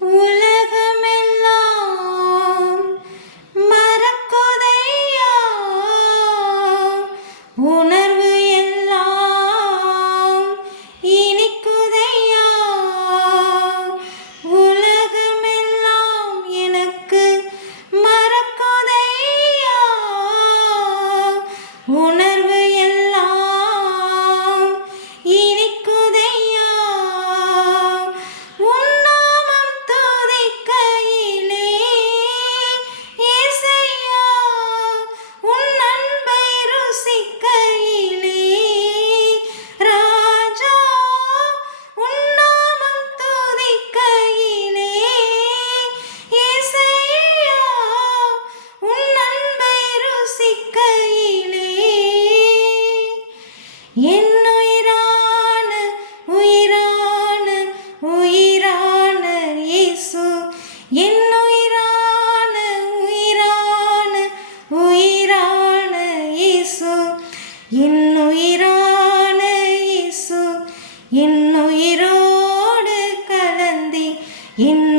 உலகமெல்லாம் மறக்குதையா, உணர்வு எல்லாம் இனிக்குதையா. உலகமெல்லாம் எனக்கு மறக்குதையா, உணர்வு எல்லாம் இனிக்குதையா. உன் நாமம் துதிக்கையிலே இயேசையா, உன் அன்பை ருசிக்கையிலே ராஜா, உன் நாமம் துதிக்கையிலே இயேசையா, உன் அன்பை ருசிக்கையிலே என் உயிரான உயிரான உயிரான இயேசு, என் உயிரான உயிரான உயிரான இயேசு, என் உயிரான இயேசு, என் உயிரோடு கலந்தி என்